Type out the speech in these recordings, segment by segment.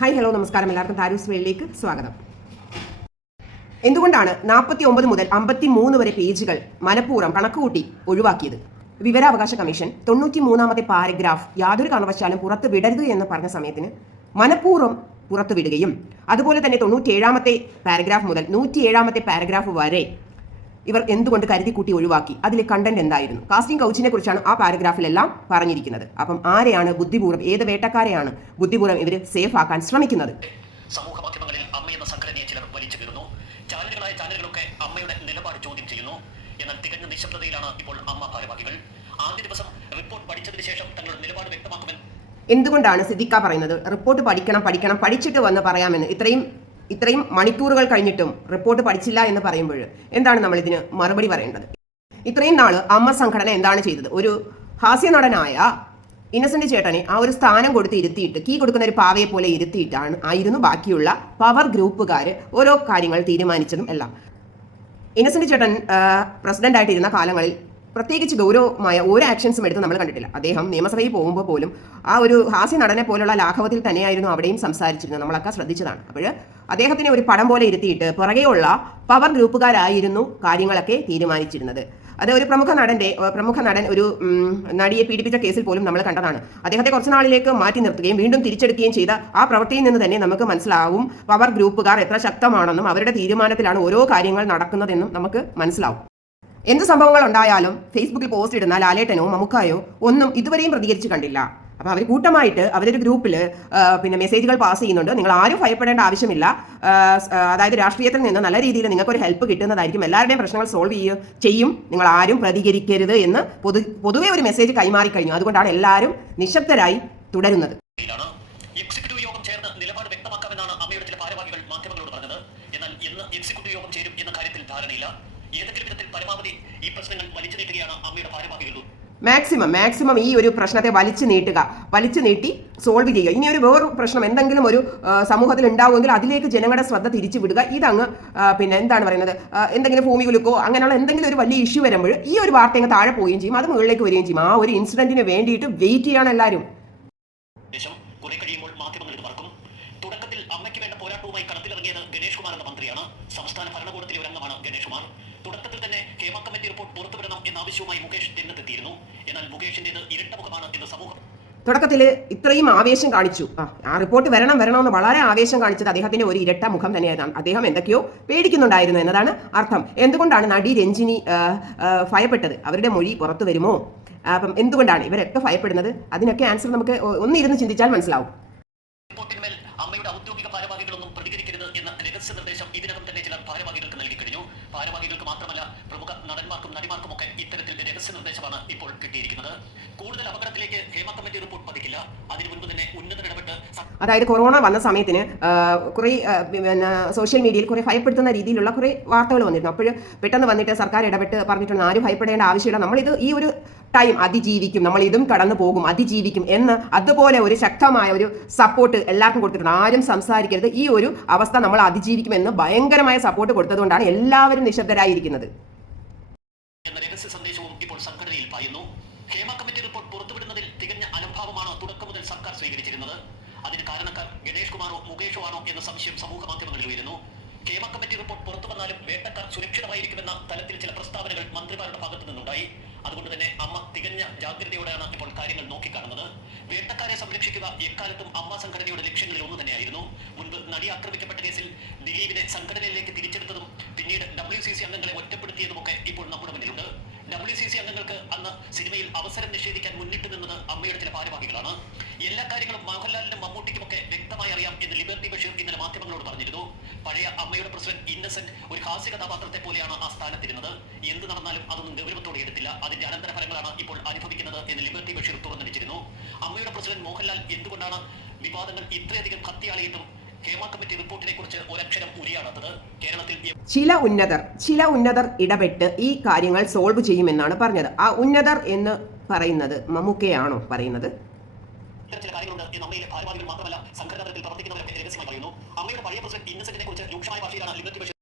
Hi hello നമസ്കാരം, എല്ലാവർക്കും താരൂസ് വേളിലേക്ക് സ്വാഗതം. എന്തുകൊണ്ടാണ് 49 മുതൽ 53 വരെ പേജുകൾ മനഃപൂർവ്വം കണക്കുകൂട്ടി ഒഴിവാക്കിയത്? വിവരാവകാശ കമ്മീഷൻ 93ാമത്തെ പാരഗ്രാഫ് യാതൊരു കാരണവശാലും പുറത്ത് വിടരുത് എന്ന് പറഞ്ഞ സമയത്തിന് മനഃപൂർവ്വം പുറത്തു വിടുകയും അതുപോലെ തന്നെ 97ാമത്തെ പാരഗ്രാഫ് മുതൽ 107ാമത്തെ പാരഗ്രാഫ് വരെ ഇവർ എന്തുകൊണ്ട് കരുതി കൂട്ടി ഒഴിവാക്കി? അതിലെ കണ്ടന്റ് എന്തായിരുന്നു? കാസ്റ്റിംഗ് കൗച്ചിനെ കുറിച്ചാണ് ആ പാരഗ്രാഫിലെല്ലാം പറഞ്ഞിരിക്കുന്നത്. അപ്പം ആരെയാണ് ബുദ്ധിപൂർവ്വം, ഏത് വേട്ടക്കാരെയാണ് ബുദ്ധിപൂർവ്വം ഇവർ സേഫ് ആക്കാൻ ശ്രമിക്കുന്നത്? സമൂഹ മാധ്യമങ്ങളിൽ അമ്മയെന്ന സംഘടനയെ ചിലർ വലിച്ചു കീറുന്നു. ചാനലുകളായ ചാനലുകളൊക്കെ അമ്മയുടെ നിലപാട് ചോദ്യം ചെയ്യുന്നു. എന്നാൽ തികഞ്ഞ നിശബ്ദതയിലാണ് ഇപ്പോൾ അമ്മ ഭാരവാഹികൾ. ആദ്യ ദിവസം റിപ്പോർട്ട് പഠിച്ചതിന് ശേഷം തങ്ങളുടെ നിലപാട് വ്യക്തമാക്കുമെന്ന് എന്തുകൊണ്ടാണ് സിദ്ദിഖ പറയുന്നത് റിപ്പോർട്ട് പഠിക്കണം, പഠിച്ചിട്ട് വന്ന് പറയാമെന്ന്? ഇത്രയും മണിക്കൂറുകൾ കഴിഞ്ഞിട്ടും റിപ്പോർട്ട് പഠിച്ചില്ല എന്ന് പറയുമ്പോൾ എന്താണ് നമ്മൾ ഇതിന് മറുപടി പറയേണ്ടത്? ഇത്രയും നാൾ അമ്മ സംഘടന എന്താണ് ചെയ്തത്? ഒരു ഹാസ്യ നടനായ ഇന്നസെന്റ് ചേട്ടനെ ആ ഒരു സ്ഥാനം കൊടുത്ത് ഇരുത്തിയിട്ട്, കീ കൊടുക്കുന്ന ഒരു പാവയെ പോലെ ആയിരുന്നു ബാക്കിയുള്ള പവർ ഗ്രൂപ്പുകാർ ഓരോ കാര്യങ്ങൾ തീരുമാനിച്ചതും എല്ലാം. ഇന്നസെന്റ് ചേട്ടൻ പ്രസിഡന്റ് ആയിട്ടിരുന്ന കാലങ്ങളിൽ പ്രത്യേകിച്ച് ഗൗരവമായ ഒരു ആക്ഷൻസും എടുത്ത് നമ്മൾ കണ്ടിട്ടില്ല. അദ്ദേഹം നിയമസഭയിൽ പോകുമ്പോൾ പോലും ആ ഒരു ഹാസ്യ നടനെ പോലുള്ള ലാഘവത്തിൽ തന്നെയായിരുന്നു അവിടെയും സംസാരിച്ചിരുന്നത്. നമ്മളൊക്കെ ശ്രദ്ധിച്ചതാണ്. അപ്പോൾ അദ്ദേഹത്തിനെ ഒരു പടം പോലെ ഇരുത്തിയിട്ട് പുറകെയുള്ള പവർ ഗ്രൂപ്പുകാരായിരുന്നു കാര്യങ്ങളൊക്കെ തീരുമാനിച്ചിരുന്നത്. അത് ഒരു പ്രമുഖ നടൻ ഒരു നടിയെ പീഡിപ്പിച്ച കേസിൽ പോലും നമ്മൾ കണ്ടതാണ്. അദ്ദേഹത്തെ കുറച്ച് നാളിലേക്ക് മാറ്റി നിർത്തുകയും വീണ്ടും തിരിച്ചെടുക്കുകയും ചെയ്ത ആ പ്രവൃത്തിയിൽ നിന്ന് തന്നെ നമുക്ക് മനസ്സിലാവും പവർ ഗ്രൂപ്പുകാർ എത്ര ശക്തമാണെന്നും അവരുടെ തീരുമാനത്തിലാണ് ഓരോ കാര്യങ്ങൾ നടക്കുന്നതെന്നും നമുക്ക് മനസ്സിലാവും. എന്ത് സംഭവങ്ങൾ ഉണ്ടായാലും ഫേസ്ബുക്കിൽ പോസ്റ്റ് ഇടുന്ന ലാലേട്ടനോ മമ്മുക്കായോ ഒന്നും ഇതുവരെയും പ്രതികരിച്ച് കണ്ടില്ല. അപ്പോൾ അവർ കൂട്ടമായിട്ട് അവരൊരു ഗ്രൂപ്പിൽ മെസ്സേജുകൾ പാസ് ചെയ്യുന്നുണ്ട്. നിങ്ങൾ ആരും ഭയപ്പെടേണ്ട ആവശ്യമില്ല. അതായത് രാഷ്ട്രീയത്തിൽ നിന്ന് നല്ല രീതിയിൽ നിങ്ങൾക്കൊരു ഹെൽപ്പ് കിട്ടുന്നതായിരിക്കും, എല്ലാവരുടെയും പ്രശ്നങ്ങൾ സോൾവ് ചെയ്യും, നിങ്ങൾ ആരും പ്രതികരിക്കരുത് എന്ന് പൊതുവെ ഒരു മെസ്സേജ് കൈമാറി കഴിഞ്ഞു. അതുകൊണ്ടാണ് എല്ലാവരും നിശബ്ദരായി തുടരുന്നത്. എക്സിക്യൂട്ടീവ് യോഗം ചേർന്ന് നിലപാട് വ്യക്തമാക്കാമെന്നാണ് അമ്മയുടെ ചില ഭാരവാഹികൾ മാധ്യമങ്ങളോട് പറഞ്ഞത്. എന്നാൽ ഇന്ന് എക്സിക്യൂട്ടീവ് യോഗം ചേരും എന്ന കാര്യത്തിൽ ധാരണയില്ല. ഏതെങ്കിലും വിധത്തിൽ പരമാവധി ഈ പ്രശ്നങ്ങൾ വലിച്ചു നീട്ടുകയാണ് അമ്മയുടെ ഭാരവാഹികൾ. മാക്സിമം ഈ ഒരു പ്രശ്നത്തെ വലിച്ചു നീട്ടി സോൾവ് ചെയ്യുക. ഇനി വേറൊരു പ്രശ്നം എന്തെങ്കിലും ഒരു സമൂഹത്തിൽ ഉണ്ടാവുമെങ്കിൽ അതിലേക്ക് ജനങ്ങളുടെ ശ്രദ്ധ തിരിച്ചു വിടുക. ഇതങ്ങ് എന്താണ് പറയുന്നത്, എന്തെങ്കിലും ഭൂമി കുലുക്കോ അങ്ങനെയുള്ള എന്തെങ്കിലും ഒരു വലിയ ഇഷ്യൂ വരുമ്പോൾ ഈ ഒരു വാർത്ത അങ്ങ് താഴെ പോവുകയും ചെയ്യും, അത് മുകളിലേക്ക് വരികയും ചെയ്യും. ആ ഒരു ഇൻസിഡന്റിന് വേണ്ടിയിട്ട് വെയിറ്റ് ചെയ്യാണ് എല്ലാവരും. തുടക്കത്തിൽ അമ്മയ്ക്ക് വേണ്ട പോരാട്ടവുമായി കളത്തിലിറങ്ങിയത് ഗണേഷ് കുമാർ എന്ന മന്ത്രിയാണ്. സംസ്ഥാന ഭരണകൂടത്തിലെ ഒരു അംഗമാണ് ഗണേഷ് കുമാർ. തുടക്കത്തിൽ തന്നെ ഹേമ കമ്മിറ്റി റിപ്പോർട്ട് പുറത്തുവിടണം എന്ന ആവശ്യവുമായി മുകേഷ് രംഗത്തെത്തിയിരുന്നു. എന്നാൽ മുകേഷിന്റേത് ഇരട്ടമുഖമാണ് എന്ന് സമൂഹം തുടക്കത്തിൽ ഇത്രയും ആവേശം കാണിച്ചു. ആ റിപ്പോർട്ട് വരണമെന്ന് വളരെ ആവേശം കാണിച്ചത് അദ്ദേഹത്തിന്റെ ഒരു ഇരട്ട മുഖം തന്നെയായിരുന്നു. അദ്ദേഹം എന്തൊക്കെയോ പേടിക്കുന്നുണ്ടായിരുന്നു എന്നതാണ് അർത്ഥം. എന്തുകൊണ്ടാണ് നടി രഞ്ജിനി ഭയപ്പെട്ടത്? അവരുടെ മൊഴി പുറത്തു വരുമോ? അപ്പം എന്തുകൊണ്ടാണ് ഇവരൊക്കെ ഭയപ്പെടുന്നത്? അതിനൊക്കെ ആൻസർ നമുക്ക് ഒന്നിരുന്ന് ചിന്തിച്ചാൽ മനസ്സിലാവും. റിപ്പോർട്ടിന്മേൽ അമ്മയുടെ ഔദ്യോഗിക ഭാരവാഹികളൊന്നും പ്രതികരിക്കരുത് എന്ന രഹസ്യ നിർദ്ദേശം ഇതിനകം തന്നെ ചില ഭാരവാഹികൾക്ക് നൽകി കഴിഞ്ഞു. ഭാരവാഹികൾക്ക് മാത്രമല്ല, പ്രമുഖ നടന്മാർക്കും നടിമാർക്കും ഒക്കെ ഇത്തരത്തിൽ രഹസ്യ നിർദ്ദേശമാണ് ഇപ്പോൾ കിട്ടിയിരിക്കുന്നത്. കൂടുതൽ അപകടത്തിലേക്ക് ഹേമ കമ്മിറ്റി റിപ്പോർട്ട് പതിക്കില്ല. അതിനു മുൻപ് തന്നെ ഉന്നതർ ഇടപെട്ട്, അതായത് കൊറോണ വന്ന സമയത്തിന് കുറെ സോഷ്യൽ മീഡിയയിൽ കുറെ ഭയപ്പെടുത്തുന്ന രീതിയിലുള്ള കുറെ വാർത്തകൾ വന്നിരുന്നു. അപ്പോൾ പെട്ടെന്ന് വന്നിട്ട് സർക്കാർ ഇടപെട്ട് പറഞ്ഞിട്ടുണ്ട് ആരും ഭയപ്പെടേണ്ട ആവശ്യമില്ല, നമ്മളിത് ഈ ഒരു ടൈം അതിജീവിക്കും, നമ്മൾ ഇതും കടന്നു പോകും, അതിജീവിക്കും എന്ന് അതുപോലെ ഒരു ശക്തമായ ഒരു സപ്പോർട്ട് എല്ലാവർക്കും കൊടുത്തിട്ടുണ്ട്. ആരും സംസാരിക്കരുത്, ഈ ഒരു അവസ്ഥ നമ്മൾ അതിജീവിക്കുമെന്ന് ഭയങ്കരമായ സപ്പോർട്ട് കൊടുത്തതുകൊണ്ടാണ് എല്ലാവരും നിശബ്ദരായിരിക്കുന്നത്. സന്ദേശവും ഇപ്പോൾ സംഘടനയിൽ പായുന്നു. ഹേമ കമ്മിറ്റി റിപ്പോർട്ട് പുറത്തുവിടുന്നതിൽ തികഞ്ഞ അലംഭാവമാണ് തുടക്കം മുതൽ സർക്കാർ സ്വീകരിച്ചിരുന്നത്. അതിന് കാരണക്കാർ ഗണേഷ് കുമാറോ മുകേഷോ ആണോ എന്ന സംശയം സമൂഹ മാധ്യമങ്ങളിൽ ഉയരുന്നു. ഹേമ കമ്മിറ്റി റിപ്പോർട്ട് പുറത്തു വന്നാലും വേട്ടക്കാർ സുരക്ഷിതമായിരിക്കുമെന്ന തലത്തിൽ ചില പ്രസ്താവനകൾ മന്ത്രിമാരുടെ ഭാഗത്തു നിന്നുണ്ടായി. അതുകൊണ്ട് തന്നെ അമ്മ തികഞ്ഞ ജാഗ്രതയോടെയാണ് ഇപ്പോൾ കാര്യങ്ങൾ നോക്കിക്കാണുന്നത്. വേട്ടക്കാരെ സംരക്ഷിക്കുക എക്കാലത്തും അമ്മ സംഘടനയുടെ ലക്ഷ്യങ്ങളിൽ ഒന്ന് തന്നെയായിരുന്നു. മുൻപ് നടി ആക്രമിക്കപ്പെട്ട കേസിൽ ദിലീപിനെ സംഘടനയിലേക്ക് തിരിച്ചെടുത്തതും പിന്നീട് WCC അംഗങ്ങളെ ഒറ്റപ്പെടുത്തിയതുമൊക്കെ ഇപ്പോൾ നമ്മുടെ മുന്നിലുണ്ട്. WCC അംഗങ്ങൾക്ക് അന്ന് സിനിമയിൽ അവസരം നിഷേധിക്കാൻ മുന്നിട്ട് നിന്നത് അമ്മയുടെ ചില ഭാരവാഹികളാണ്. എല്ലാ കാര്യങ്ങളും മോഹൻലാലിനും മമ്മൂട്ടിക്കുമൊക്കെ വ്യക്തമായി അറിയാം എന്ന് ലിബർട്ടി ബഷീർ ഇന്നലെ മാധ്യമങ്ങളോട് പറഞ്ഞിരുന്നു. പഴയ അമ്മയുടെ പ്രസിഡന്റ് ഇന്നസെന്റ് ഒരു ഹാസ്യ കഥാപാത്രത്തെ പോലെയാണ് ആ സ്ഥാനത്തിരുന്നത്. എന്ത് നടന്നാലും അതൊന്നും ഗൗരവത്തോടെ എടുത്തില്ല. അതിന്റെ അനന്തരഫലങ്ങളാണ് ഇപ്പോൾ അനുഭവിക്കുന്നത് എന്ന് ലിബർട്ടി ബഷീർ തുറന്നടിച്ചിരുന്നു. അമ്മയുടെ പ്രസിഡന്റ് മോഹൻലാൽ എന്തുകൊണ്ടാണ് വിവാദങ്ങൾ ഇത്രയധികം കത്തിയാളിയിട്ടും ഹേമ കമ്മിറ്റി റിപ്പോർട്ടിനെ കുറിച്ച് ഒരക്ഷരം ഉരിയാടാത്തത്? കേരളത്തിൽ ചില ഉന്നതർ ഇടപെട്ട് ഈ കാര്യങ്ങൾ സോൾവ് ചെയ്യുമെന്നാണ് പറഞ്ഞത്. ആ ഉന്നതർ എന്ന് പറയുന്നത് മമ്മൂക്കയാണോ പറയുന്നത്? ചില കാര്യങ്ങളുണ്ട് എന്ന് അമ്മയിലെ ഭാരവാഹികൾ മാത്രമല്ല സംഘടനാ തലത്തിൽ പ്രവർത്തിക്കുന്നവരൊക്കെ രഹസ്യമായി പറയുന്നു. അമ്മയുടെ പഴയ പ്രസിഡന്റ് ഇന്നസെന്റിനെ കുറിച്ച് രൂക്ഷമായ ഭാഷയിലാണ് liberty Basheer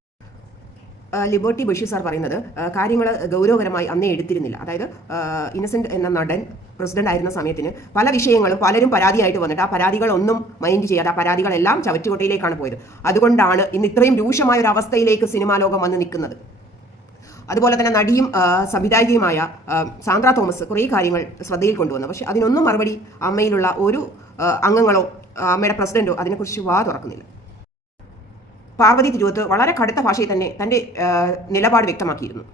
liberty Basheer sir പറയുന്നത് കാര്യങ്ങൾ ഗൗരവകരമായി അന്നേ എടുത്തിരുന്നില്ല. അതായത് ഇന്നസെന്റ് എന്ന നടൻ പ്രസിഡന്റ് ആയിരുന്ന സമയത്തിന് പല വിഷയങ്ങളും പലരും പരാതിയായിട്ട് വന്നിട്ട് ആ പരാതികളൊന്നും മൈൻഡ് ചെയ്യാതെ ആ പരാതികളെല്ലാം ചവറ്റുകൊട്ടയിലേക്കാണ് പോയത്. അതുകൊണ്ടാണ് ഇന്ന് ഇത്രയും രൂക്ഷമായ ഒരു അവസ്ഥയിലേക്ക് സിനിമാ ലോകം വന്ന് നിൽക്കുന്നത്. അതുപോലെ തന്നെ നടിയും സംവിധായികയുമായ സാന്ദ്ര തോമസ് കുറേ കാര്യങ്ങൾ ശ്രദ്ധയിൽ കൊണ്ടുവന്നു. പക്ഷെ അതിനൊന്നും മറുപടി അമ്മയിലുള്ള ഒരു അംഗങ്ങളോ അമ്മയുടെ പ്രസിഡന്റോ അതിനെക്കുറിച്ച് വാ തുറക്കുന്നില്ല. പാർവതി തിരുവത്ത് വളരെ കടുത്ത ഭാഷയിൽ തന്നെ തൻ്റെ നിലപാട് വ്യക്തമാക്കിയിരുന്നു.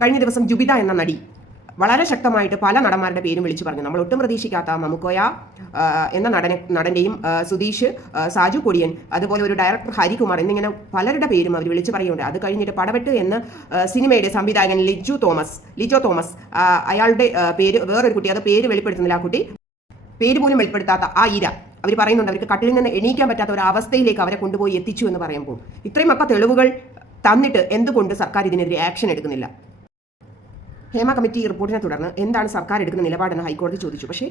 കഴിഞ്ഞ ദിവസം ജുബിത എന്ന നടി വളരെ ശക്തമായിട്ട് പല നടന്മാരുടെ പേരും വിളിച്ചു പറഞ്ഞു. നമ്മൾ ഒട്ടും പ്രതീക്ഷിക്കാത്ത മമുക്കോയ എന്ന നടൻ്റെയും സുധീഷ്, സാജു കൊടിയൻ, അതുപോലെ ഒരു ഡയറക്ടർ ഹരികുമാർ എന്നിങ്ങനെ പലരുടെ പേരും അവർ വിളിച്ചു പറയുന്നുണ്ട്. അത് കഴിഞ്ഞിട്ട് പടവെട്ട് എന്ന സിനിമയുടെ സംവിധായകൻ ലിജോ തോമസ് അയാളുടെ പേര് വേറൊരു കുട്ടി, അത് പേര് വെളിപ്പെടുത്തുന്നില്ല. ആ കുട്ടി പേര് പോലും വെളിപ്പെടുത്താത്ത ആ ഇര അവർ പറയുന്നുണ്ട് അവർക്ക് കട്ടിലിൽ നിന്ന് എണീക്കാൻ പറ്റാത്ത ഒരു അവസ്ഥയിലേക്ക് അവരെ കൊണ്ടുപോയി എത്തിച്ചു എന്ന് പറയുമ്പോൾ ഇത്രയുമൊക്കെ തെളിവുകൾ തന്നിട്ട് എന്തുകൊണ്ട് സർക്കാർ ഇതിനെതിരെ ആക്ഷൻ എടുക്കുന്നില്ല? ഹേമ കമ്മിറ്റി റിപ്പോർട്ടിനെ തുടർന്ന് എന്താണ് സർക്കാർ എടുക്കുന്ന നിലപാടെന്ന് ഹൈക്കോടതി ചോദിച്ചു. പക്ഷേ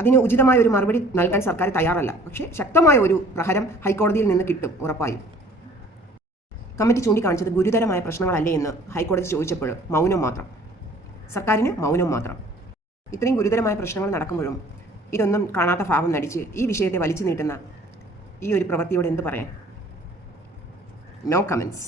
അതിന് ഉചിതമായ ഒരു മറുപടി നൽകാൻ സർക്കാർ തയ്യാറല്ല. പക്ഷേ ശക്തമായ ഒരു പ്രഹരം ഹൈക്കോടതിയിൽ നിന്ന് കിട്ടും ഉറപ്പായും. കമ്മിറ്റി ചൂണ്ടിക്കാണിച്ചത് ഗുരുതരമായ പ്രശ്നങ്ങളല്ലേ എന്ന് ഹൈക്കോടതി ചോദിച്ചപ്പോൾ മൗനം മാത്രം, സർക്കാരിന് മൗനം മാത്രം. ഇത്രയും ഗുരുതരമായ പ്രശ്നങ്ങൾ നടക്കുമ്പോഴും ഇതൊന്നും കാണാത്ത ഭാവം നടിച്ച് ഈ വിഷയത്തെ വലിച്ചു നീട്ടുന്ന ഈ ഒരു പ്രവൃത്തിയോട് എന്ത് പറയാൻ? No comments.